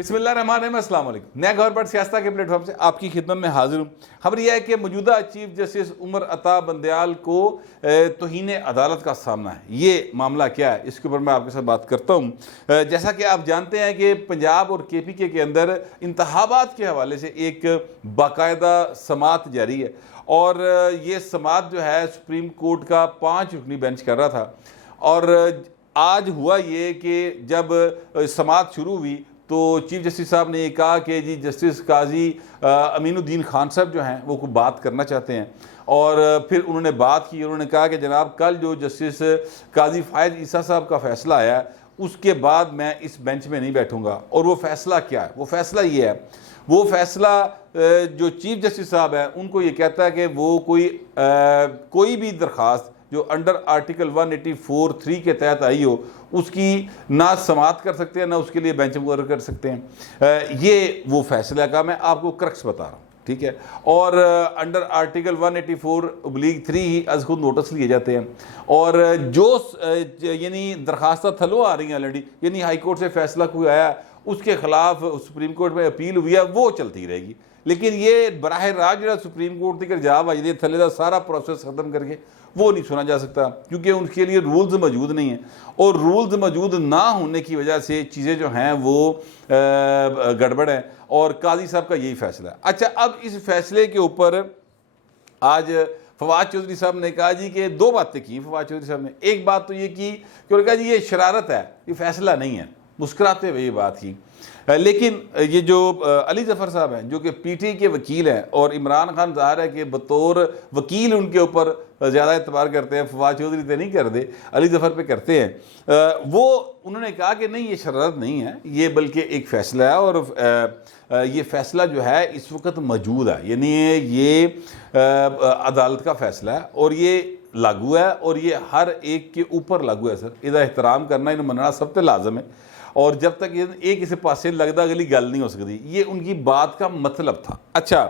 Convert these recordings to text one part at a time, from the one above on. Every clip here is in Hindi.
बिस्मिल्लाहिर्रहमानिर्रहीम, अस्सलाम वालेकुम। नया खबर पर सियासत के प्लेटफॉर्म से आपकी खिदमत में हाजिर हूँ। खबर यह है कि मौजूदा चीफ जस्टिस उमर अता बंदयाल को तौहीन अदालत का सामना है। ये मामला क्या है, इसके ऊपर मैं आपके साथ बात करता हूँ। जैसा कि आप जानते हैं कि पंजाब और KPK के अंदर इंतखाबात के हवाले से एक बाकायदा समात जारी है और ये समात जो है सुप्रीम कोर्ट का 5 रुकनी बेंच कर रहा था। और आज हुआ ये कि जब समात शुरू हुई तो चीफ जस्टिस साहब ने ये कहा कि जी जस्टिस काजी अमीनुद्दीन खान साहब जो हैं वो कोई बात करना चाहते हैं। और फिर उन्होंने बात की, उन्होंने कहा कि जनाब कल जो जस्टिस काजी फ़ायज़ ईसा साहब का फ़ैसला आया उसके बाद मैं इस बेंच में नहीं बैठूंगा। और वो फ़ैसला क्या है? वो फ़ैसला ये है, वो फ़ैसला जो चीफ जस्टिस साहब है उनको ये कहता है कि वो कोई भी दरख्वास्त जो अंडर आर्टिकल 184(3) के तहत आई हो उसकी ना समात कर सकते हैं ना उसके लिए बेंच मुकर्रर कर सकते हैं। ये वो फैसला का मैं आपको क्रक्स बता रहा हूँ, ठीक है। और अंडर आर्टिकल 184(3) ही अज खुद नोटिस लिए जाते हैं। और जो यानी दरखास्त थलो आ रही हैं ऑलरेडी, यानी हाई कोर्ट से फैसला कोई आया उसके खिलाफ सुप्रीम कोर्ट में अपील हुई है, वो चलती रहेगी। लेकिन ये बराह रास्त जो सुप्रीम कोर्ट तक जा वजह थले का सारा प्रोसेस ख़त्म करके वो नहीं सुना जा सकता, क्योंकि उनके लिए रूल्स मौजूद नहीं हैं। और रूल्स मौजूद ना होने की वजह से चीज़ें जो हैं वो गड़बड़ हैं। और काजी साहब का यही फैसला है। अच्छा, अब इस फैसले के ऊपर आज फवाद चौधरी साहब ने कहा जी कि 2 बातें की। फवाद चौधरी साहब ने एक बात तो ये की कि उन्होंने कहा जी ये शरारत है, ये फैसला नहीं है, मुस्कुराते हुए ये बात की। लेकिन ये जो अली ज़फ़र साहब हैं जो कि PTI के वकील हैं और इमरान खान ज़ाहिर है कि बतौर वकील उनके ऊपर ज़्यादा एतबार करते हैं, फवाद चौधरी तो नहीं करते, अली ज़फ़र पे करते हैं। वो उन्होंने कहा कि नहीं ये शरारत नहीं है, ये बल्कि एक फ़ैसला है और ये फ़ैसला जो है इस वक्त मौजूद है, यानी ये अदालत का फ़ैसला है और ये लागू है और ये हर एक के ऊपर लागू है। सर इसका एहतराम करना, इन्हें मनना सब तो लाजम है। और जब तक ये किसी पासे लगता अगली गल नहीं हो सकती, ये उनकी बात का मतलब था। अच्छा,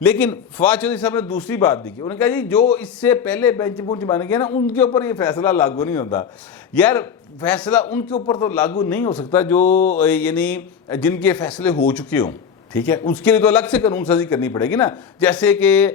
लेकिन फवाद चौधरी साहब ने दूसरी बात भी की। उन्होंने कहा जी जो इससे पहले बेंच बुंच बन गए ना उनके ऊपर ये फैसला लागू नहीं होता। यार फैसला उनके ऊपर तो लागू नहीं हो सकता जो यानी जिनके फैसले हो चुके हों, ठीक है। उसके लिए तो अलग से कानून साजी करनी पड़ेगी ना। जैसे कि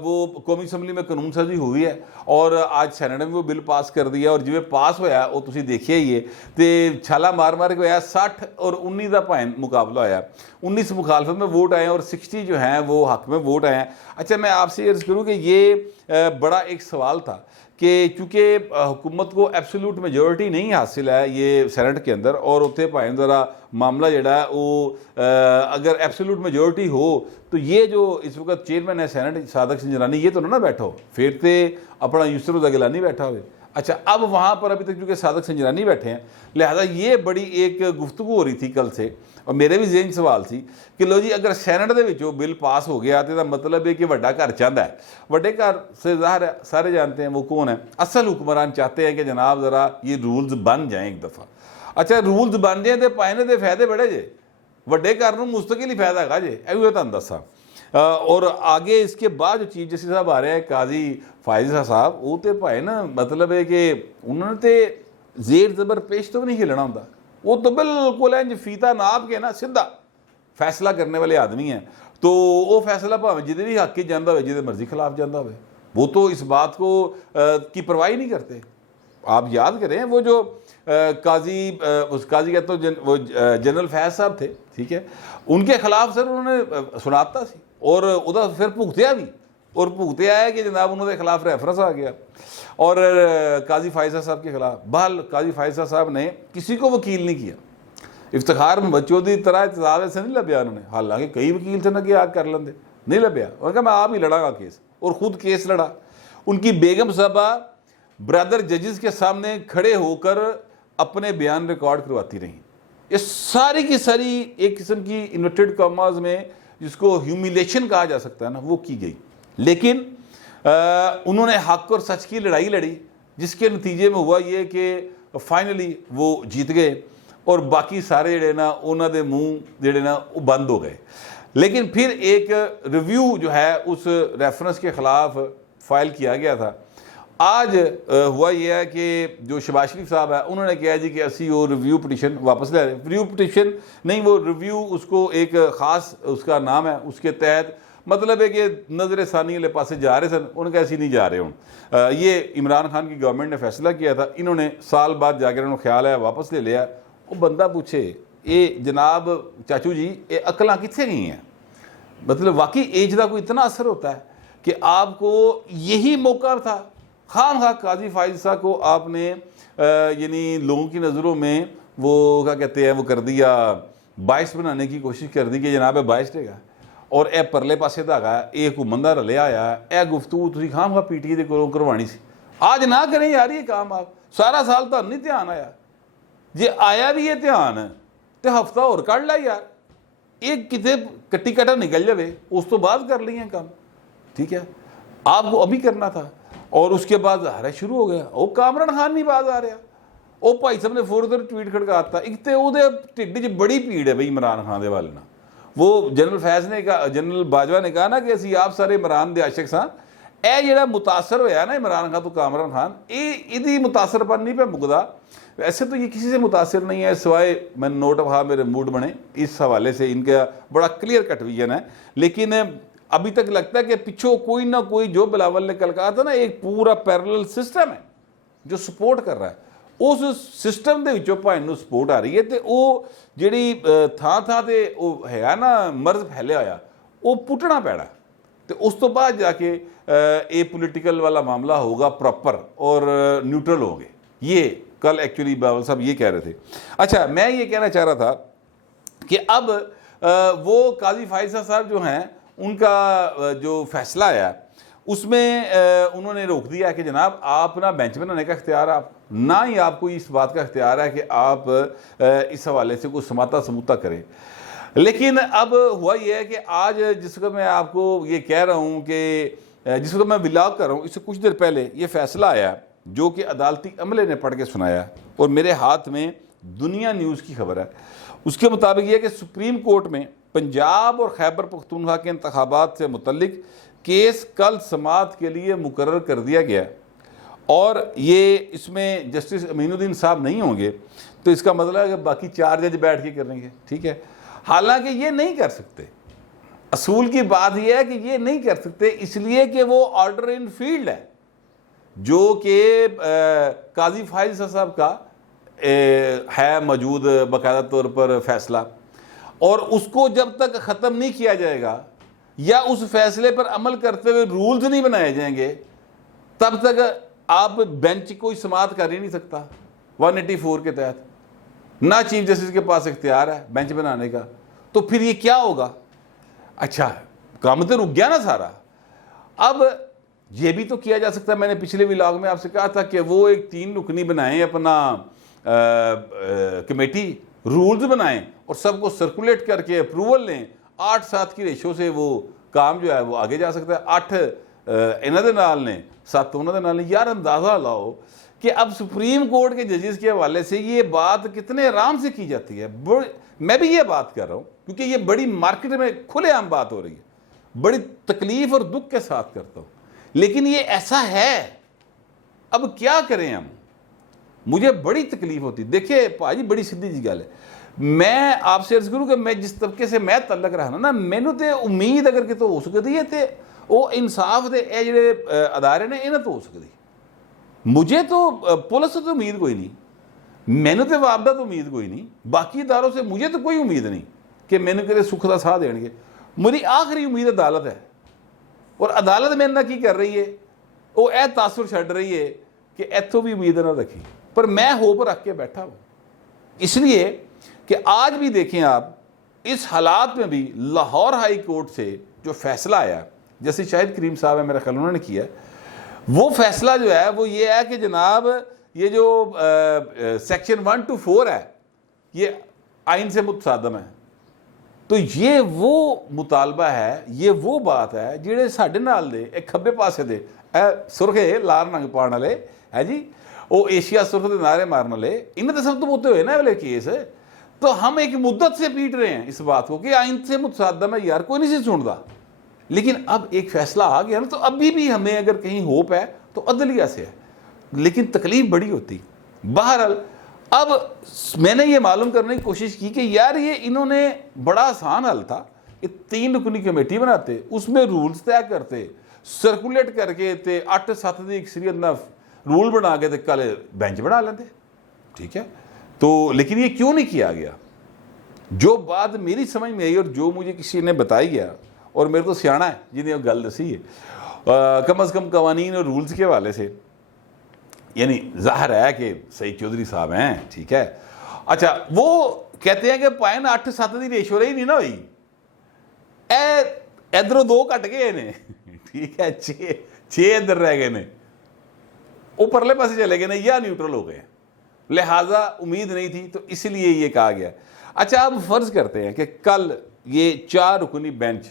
वो कौमी असम्बली में कानून साजी हुई है और आज सेनेट में वो बिल पास कर दिया और जिवें पास होया वो तुसीं देखिए ही है तो छाला मार मार के होया 60 और 19 का भाएं मुकाबला होया। 19 मुखालफत में वोट आए और 60 जो हैं वो हक में वोट आए हैं। अच्छा, मैं आपसे अर्ज़ करूँ कि ये बड़ा एक सवाल था कि चूँकि हुकूमत को एब्सोल्यूट मेजॉरिटी नहीं हासिल है ये सेनेट के अंदर और उत्थे भाएं ज़रा मामला जड़ा है वो अगर एब्सोल्यूट मेजॉरिटी हो तो ये जो इस वक्त चेयरमैन है सेनेट सादक संजरानी ये तो ना बैठा हो, फिर तो अपना यूसुफ रज़ा गिलानी बैठा हो। अच्छा, अब वहाँ पर अभी तक चूँकि सादक संजरानी बैठे हैं, लिहाजा ये बड़ी एक गुफ्तगू हो रही थी कल से और मेरे भी ज़हन सवाल सी कि लो जी अगर सैनट दे विचों बिल पास हो गया तो मतलब है कि वड्डा घर चाहता है। वड्डे घर से ज़ाहिर है सारे जानते हैं वो कौन है, असल हुक्मरान चाहते हैं कि जनाब ज़रा ये रूल्स बन जाएँ एक दफ़ा। अच्छा, रूल्स बन जाए तो पाने के फायदे बड़े जे, वड्डे घर में मुस्तकिल ही फायदा है जे, ये तुहानूं दस्सां। और आगे इसके बाद जो चीफ जस्टिस साहब आ रहे हैं काजी फ़ायज़ साहब, वो तो भाई ना मतलब है कि उन्होंने तो जेर ज़बर पेश तो भी नहीं हिलना होंदा, वो तो बिल्कुल इंज फीता नाप के ना सीधा फैसला करने वाले आदमी हैं। तो वो फैसला भावें जिदे भी हक जाता हो जिदे मर्जी खिलाफ जाता हो, वो तो इस बात को की परवाही नहीं करते। आप याद करें वो जो काजी कहते हो वो जनरल फैज साहब थे, ठीक है, उनके खिलाफ सर उन्होंने सुनाता सी और उदा फिर भुगतिया भी और भुगतिया है कि जनाब उन्होंने खिलाफ रेफरेंस आ गया और काजी फ़ायज़ साहब के खिलाफ बहल काजी फ़ायज़ साहब ने किसी को वकील नहीं किया। इफ्तिखार महमद चौधरी तरह एतजाज़ से नहीं लभ्या उन्होंने, हालांकि कई वकील थे ना कि आग कर लेंदे, नहीं लभ्या। उन्होंने कहा मैं आप ही लड़ागा केस और ख़ुद केस लड़ा। उनकी बेगम साहबा ब्रदर जजेस के सामने खड़े होकर अपने बयान रिकॉर्ड करवाती रहीं। ये सारी की सारी एक किस्म की इन्वर्टेड कॉमास में जिसको ह्यूमिलेशन कहा जा सकता है ना वो की गई। लेकिन उन्होंने हक और सच की लड़ाई लड़ी जिसके नतीजे में हुआ ये कि फाइनली वो जीत गए और बाकी सारे जड़े ना उन्होंने मुँह जड़े ना वो बंद हो गए। लेकिन फिर एक रिव्यू जो है उस रेफरेंस के ख़िलाफ़ फाइल किया गया था आज हुआ यह है कि जो शहबाज शरीफ साहब है उन्होंने कहा जी कि असी वो रिव्यू पटिशन वापस ले रहे, रिव्यू पटिशन नहीं, वो रिव्यू उसको एक ख़ास उसका नाम है, उसके तहत मतलब है कि नज़र सानी वाले पासे जा रहे सन, उनके ऐसे नहीं जा रहे हूँ। ये इमरान खान की गवर्नमेंट ने फैसला किया था, इन्होंने साल बाद जाकर उन्होंने ख्याल है वापस ले लिया। वो बंदा पूछे ये जनाब चाचू जी ये अकलां कित्थे गई हैं? मतलब वाकई एज का कोई इतना असर होता है कि आपको यही मौका था, खाम खा काजी फाइज साहब को आपने यानी लोगों की नज़रों में वो क्या कहते हैं वो कर दिया, बाइस बनाने की कोशिश कर दी कि जनाब बाइस देगा और ए परले पासे धागा ये घूमन का रलिया आया ए गुफ्तगू तुम खाम खा पीटीए के कोलों करवानी सी, आज ना करें यार ये काम। आप सारा साल तो नहीं ध्यान आया, जे आया भी है ध्यान तो हफ्ता और कढ़ ला यार, एक कितने कट्टी कटा निकल जाए उस तो बाद कर लिए काम, ठीक है आपको अभी करना था। और उसके बाद हरा शुरू हो गया, वो कामरान खान नहीं बाज आ रहा, वो भाई साहब ने फौरन ट्वीट खड़काता, एक तो वो ढिड च बड़ी भीड़ है बई इमरान खान के वाल ना। वो जनरल फैज़ ने कहा, जनरल बाजवा ने कहा ना कि असी आप सारे इमरान के आशिक सा, यह जो मुतासर होया ना इमरान खान तो कामरान खान, ये मुतासरपन नहीं पे मुकदा। वैसे तो ये किसी से मुतासर नहीं है सिवाय मैंने नोट वहा मेरे मूड बने इस हवाले से, इनका बड़ा क्लियर कट विजन है। लेकिन अभी तक लगता है कि पिछो कोई ना कोई, जो बिलावल ने कल कहा था ना, एक पूरा पैरेलल सिस्टम है जो सपोर्ट कर रहा है, उस सिस्टम के भाई नूं सपोर्ट आ रही है। तो वो जी थां ते है ना मर्ज फैलिया होया, वो पुटना पैना, तो उस तो बाद जाके ये पोलिटिकल वाला मामला होगा प्रॉपर और न्यूट्रल होंगे। ये कल एक्चुअली बावल साहब ये कह रहे थे। अच्छा, मैं ये कहना चाह रहा था कि अब वो काजी फाइज साहब जो हैं उनका जो फैसला आया उसमें उन्होंने रोक दिया है कि जनाब आप ना बेंच बनाने का इख्तियार, आप ना ही आपको इस बात का इख्तियार है कि आप इस हवाले से कुछ समाता समूता करें। लेकिन अब हुआ यह है कि आज जिस वक्त मैं आपको ये कह रहा हूँ कि जिस वक्त मैं विलाग कर रहा हूँ, इससे कुछ देर पहले ये फैसला आया जो कि अदालती अमले ने पढ़ के सुनाया और मेरे हाथ में दुनिया न्यूज़ की खबर है। उसके मुताबिक यह कि सुप्रीम कोर्ट में पंजाब और खैबर पख्तूनख्वा के इंतखाबात से मुतल्लिक केस कल समाअत के लिए मुकर्रर कर दिया गया और ये इसमें जस्टिस अमीनुद्दीन साहब नहीं होंगे, तो इसका मतलब है कि बाकी 4 जज बैठ के करेंगे, ठीक है। हालांकि ये नहीं कर सकते, असूल की बात यह है कि ये नहीं कर सकते इसलिए कि वो ऑर्डर इन फील्ड है जो कि काजी फाइज साहब का है मौजूद बाकायदा तौर पर फैसला, और उसको जब तक ख़त्म नहीं किया जाएगा या उस फैसले पर अमल करते हुए रूल्स नहीं बनाए जाएंगे तब तक आप बेंच कोई समाअत कर ही नहीं सकता 184 के तहत। ना चीफ जस्टिस के पास इख्तियार है बेंच बनाने का, तो फिर ये क्या होगा? अच्छा, काम तो रुक गया ना सारा। अब ये भी तो किया जा सकता है, मैंने पिछले व्लॉग में आपसे कहा था कि वो एक 3 रुकनी बनाएं, अपना कमेटी रूल्स बनाएं और सबको सर्कुलेट करके अप्रूवल लें, 8-7 की रेशो से वो काम जो है वो आगे जा सकता है। 8 इन्हां दे नाल ने, 7 उन्हां दे नाल ने। यार अंदाज़ा लाओ कि अब सुप्रीम कोर्ट के जजेस के हवाले से ये बात कितने आराम से की जाती है। मैं भी ये बात कर रहा हूँ क्योंकि ये बड़ी मार्केट में खुलेआम बात हो रही है, बड़ी तकलीफ और दुख के साथ करता हूँ, लेकिन ये ऐसा है। अब क्या करें हम, मुझे बड़ी तकलीफ होती। देखिए भाजी बड़ी सीधी जी गल है, मैं आपसे अर्ज करूँ कि मैं जिस तबके से मैं तलक रहा ना, मैनू तो उम्मीद अगर कितों हो सकती है तो वो इंसाफ के ये जोड़े अदारे ने इन्हों तो हो सकती। मुझे तो पुलिस से तो उम्मीद कोई नहीं, मैनू तो वापदा तो उम्मीद कोई नहीं, बाकी इदारों से मुझे तो कोई उम्मीद नहीं कि मैनू कितने सुख का साह देंगे। मेरी आखिरी उम्मीद अदालत है, और अदालत मेरे ना की कर रही है, वो यह तासुर छड़ रही है कि इतों भी उम्मीद ना रखी, पर मैं होप रख के बैठा हूँ। इसलिए कि आज भी देखें आप, इस हालात में भी लाहौर हाई कोर्ट से जो फैसला आया, जैसे शाहिद करीम साहब है मेरा ख्याल उन्होंने किया, वो फैसला जो है वो ये है कि जनाब ये जो सेक्शन 1 to 4 है ये आइन से मुतसादम है। तो ये वो मुतालबा है, ये वो बात है जिहड़े साडे नाल दे एक खब्बे पासे दे सुरखे लाल रंग पाने वाले है जी, वो एशिया सुरख के नारे मारने वाले, इन्हें तो सब तो बोते हुए ना वाले केस। तो हम एक मुद्दत से पीट रहे हैं इस बात को कि आइन से मुतसादम है, यार कोई नहीं से सुनता। लेकिन अब एक फैसला आ गया ना, तो अभी भी हमें अगर कहीं होप है तो अदलिया से है, लेकिन तकलीफ बड़ी होती। बहरहाल अब मैंने ये मालूम करने की कोशिश की कि यार ये इन्होंने बड़ा आसान हल था कि 3 रुकनी कमेटी बनाते, उसमें रूल्स तय करते, सर्कुलेट करके ते 8-7 दी अक्सरियत ना रूल बना के ते कल बेंच बना लेते, ठीक है। तो लेकिन ये क्यों नहीं किया गया? जो बात मेरी समझ में आई और जो मुझे किसी ने बताई गया, और मेरे तो सियाना है जिन्हें गल दसी है, कम अज़ कम कवानीन और रूल्स के हवाले से, यानी जाहिर है कि सईद चौधरी साहब हैं, ठीक है। अच्छा, वो कहते हैं कि पाइन 8-7 की रेशो रही नहीं ना हुई, इधरों 2 घट गए ने, ठीक है, 6 इधर रह गए ने, वो परले पासे चले गए ने या न्यूट्रल हो गए, लिहाजा उम्मीद नहीं थी, तो इसलिए ये कहा गया। अच्छा, अब फर्ज करते हैं कि कल ये 4 रुकनी बेंच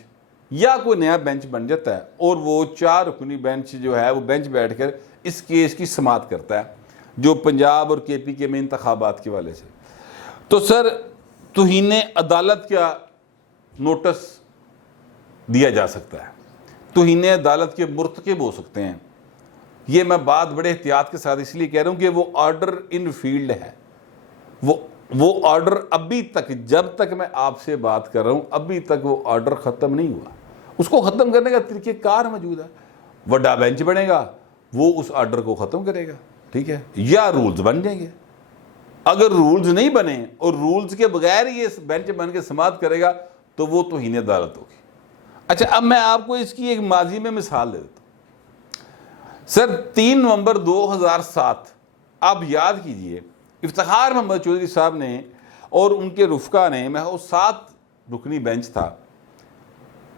या कोई नया बेंच बन जाता है और वो 4 रुकनी बेंच जो है वो बेंच बैठकर इस केस की समाअत करता है जो पंजाब और KPK में इंतखाबात के वाले से, तो सर तौहीन अदालत का नोटिस दिया जा सकता है, तौहीन अदालत के मुर्तकिब हो सकते हैं। ये मैं बात बड़े एहतियात के साथ इसलिए कह रहा हूँ कि वो ऑर्डर इन फील्ड है, वो ऑर्डर अभी तक, जब तक मैं आपसे बात कर रहा हूँ, अभी तक वो ऑर्डर ख़त्म नहीं हुआ। उसको ख़त्म करने का तरीक़ेकार मौजूद है, बड़ा बेंच बनेगा, वो उस ऑर्डर को ख़त्म करेगा, ठीक है, या रूल्स बन जाएंगे। अगर रूल्स नहीं बने और रूल्स के बगैर ये बेंच बन के समाअत करेगा तो वो तौहीन अदालत होगी। अच्छा, अब मैं आपको इसकी एक माजी में मिसाल दे देता हूँ। सर 3 नवंबर 2007, आप याद कीजिए, इफ्तिखार मोहम्मद चौधरी साहब ने और उनके रुफ़का ने, मैं वो 7 रुकनी बेंच था,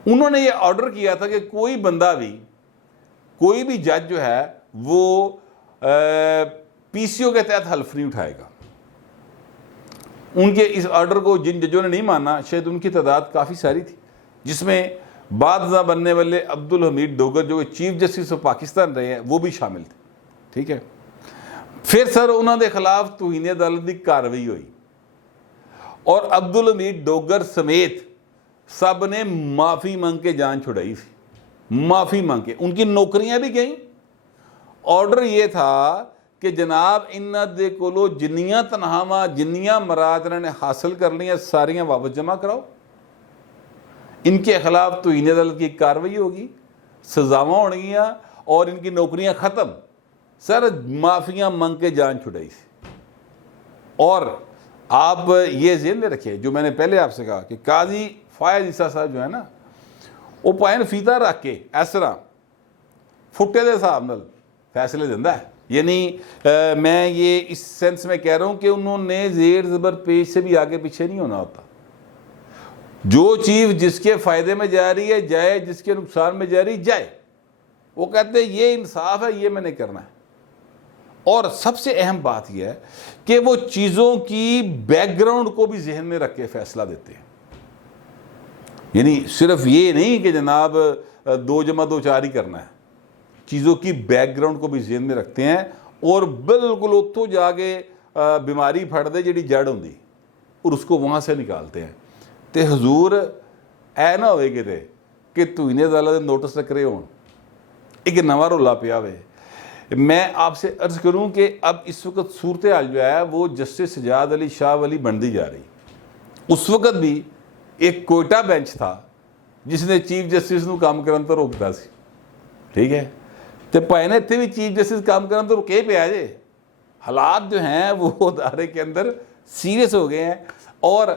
उन्होंने ये ऑर्डर किया था कि कोई बंदा भी, कोई भी जज जो है वो PCO के तहत हल्फ नहीं उठाएगा। उनके इस ऑर्डर को जिन जजों ने नहीं माना, शायद उनकी तादाद काफ़ी सारी थी, जिसमें बादशाह बनने वाले अब्दुल हमीद डोगर जो चीफ जस्टिस ऑफ पाकिस्तान रहे हैं वो भी शामिल थे, ठीक है। फिर सर उन्होंने खिलाफ तौहीन अदालत की कार्रवाई हुई और अब्दुल हमीद डोगर समेत सब ने माफ़ी मांग के जान छुड़ाई थी, माफ़ी मांग के, उनकी नौकरियां भी गई। ऑर्डर ये था कि जनाब इन्हां दे कोलों जिन्नियां तनख्वाहां जिन्नियां मराद इन्होंने हासिल कर लियां सारियां वापस जमा कराओ, इनके खिलाफ तौहीन अदालत की कार्रवाई होगी, सजावां होंगियां और इनकी नौकरियां ख़त्म। सर माफ़ियाँ मांग के जान छुड़ाई थी। और आप ये ज़हन में रखिए, जो मैंने पहले आपसे कहा कि काजी फायद ईसा साहब जो है ना, वो पाइन फीता रख के इस तरह फुटे के हिसाब नाल फैसले देता है। यानी मैं ये इस सेंस में कह रहा हूँ कि उन्होंने ज़ेर ज़बर पेश से भी आगे पीछे नहीं होना होता। जो चीज़ जिसके फ़ायदे में जा रही है जाए, जिसके नुकसान में जा रही जाए। वो कहते हैं ये इंसाफ है, ये मैंने करना है। और सबसे अहम बात यह है कि वो चीज़ों की बैकग्राउंड को भी जहन में रख के फैसला देते हैं। यानी सिर्फ ये नहीं कि जनाब 2 + 2 4 ही करना है, चीज़ों की बैकग्राउंड को भी जहन में रखते हैं और बिल्कुल उत्थों जाके बीमारी फट दे जी जड़ होंगी और उसको वहाँ से निकालते हैं। तो हजूर ऐ ना होए कि तौहीन अदालत नोटिस टकरे हो, एक नवा रौला पिया वे। मैं आपसे अर्ज़ करूं कि अब इस वक्त सूरत हाल जो है वो जस्टिस सजाद अली शाह वाली बनती जा रही। उस वक्त भी एक कोयटा बेंच था जिसने चीफ जस्टिस को काम करने तो रोकता सी, ठीक है। तो भाई ने इतने भी चीफ जस्टिस काम करने तो रुके पे जे। हालात जो हैं वो अदारे के अंदर सीरियस हो गए हैं और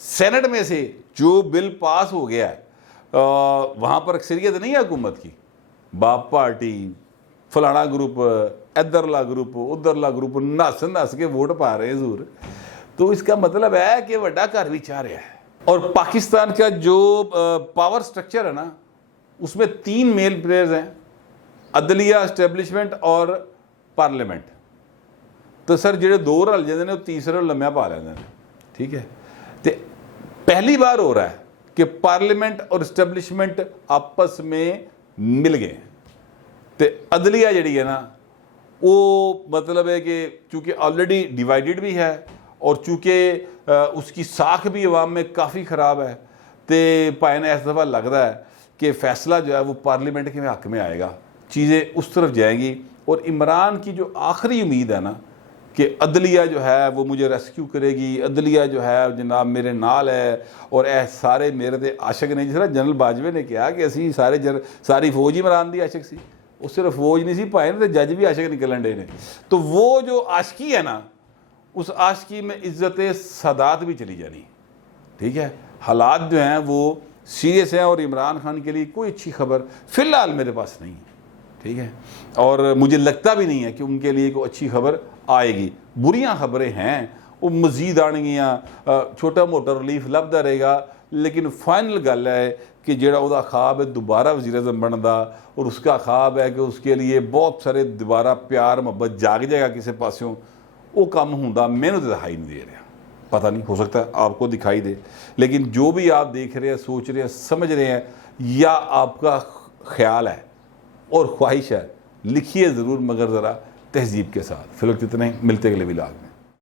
सेनेट में से जो बिल पास हो गया है वहाँ पर अक्सरियत नहीं है हुकूमत की, बाप पार्टी, फलाना ग्रुप, इधरला ग्रुप, उधरला ग्रुप नस के वोट पा रहे हैं जरूर। तो इसका मतलब है कि वड्डा घर भी चाह रहा है। और पाकिस्तान का जो पावर स्ट्रक्चर है ना, उसमें 3 मेल प्लेयर्स हैं, अदलिया, एस्टेब्लिशमेंट और पार्लियामेंट। तो सर जो 2 रल जाते हैं तीसरे लम्या पा लेंगे, ठीक है। तो पहली बार हो रहा है कि पार्लियामेंट और एस्टेब्लिशमेंट आपस में मिल गए। तो अदलिया जी है ना वो मतलब है कि चूँकि ऑलरेडी डिवाइडेड भी है और चूँकि उसकी साख भी अवाम में काफ़ी ख़राब है, तो भाई ने इस दफ़ा लगता है कि फ़ैसला जो है वो पार्लियामेंट के हक़ में आएगा चीज़ें उस तरफ जाएंगी। और इमरान की जो आखिरी उम्मीद है ना कि अदलिया जो है वो मुझे रेस्क्यू करेगी, अदलिया जो है जनाब मेरे नाल है और ए सारे मेरे दे आशक ने, जिस तरह जनरल बाजवे ने कहा कि असी सारी फौज ही इमरान दी आशक सी, वो सिर्फ फौज नहीं सी पाए ना, तो जज भी आशक निकलन डे ने। तो वो जो आशकी है ना, उस आशकी में इज्जत सादात भी चली जानी। ठीक है, हालात जो हैं वो सीरियस हैं और इमरान खान के लिए कोई अच्छी खबर फ़िलहाल मेरे पास नहीं है। ठीक है, और मुझे लगता भी नहीं है कि उनके लिए कोई अच्छी खबर आएगी। बुरियां खबरें हैं, वो मजीद आनगियाँ, छोटा मोटा रिलीफ लभदा रहेगा, लेकिन फाइनल गल है कि जेड़ा उहदा ख्वाब है दोबारा वज़ीर-ए-आज़म बनदा, और उसका ख्वाब है कि उसके लिए बहुत सारे दोबारा प्यार मुहब्बत जाग जाएगा किसी पासों, वो कम होंदा मैनू तो दिखाई नहीं दे रहा। पता नहीं, हो सकता है आपको दिखाई दे, लेकिन जो भी आप देख रहे हैं, सोच रहे हैं, समझ रहे हैं, या आपका ख्याल है और ख्वाहिश है, लिखिए ज़रूर, मगर ज़रा तहज़ीब के साथ। फिलहाल इतना ही, मिलते अगले व्लॉग में।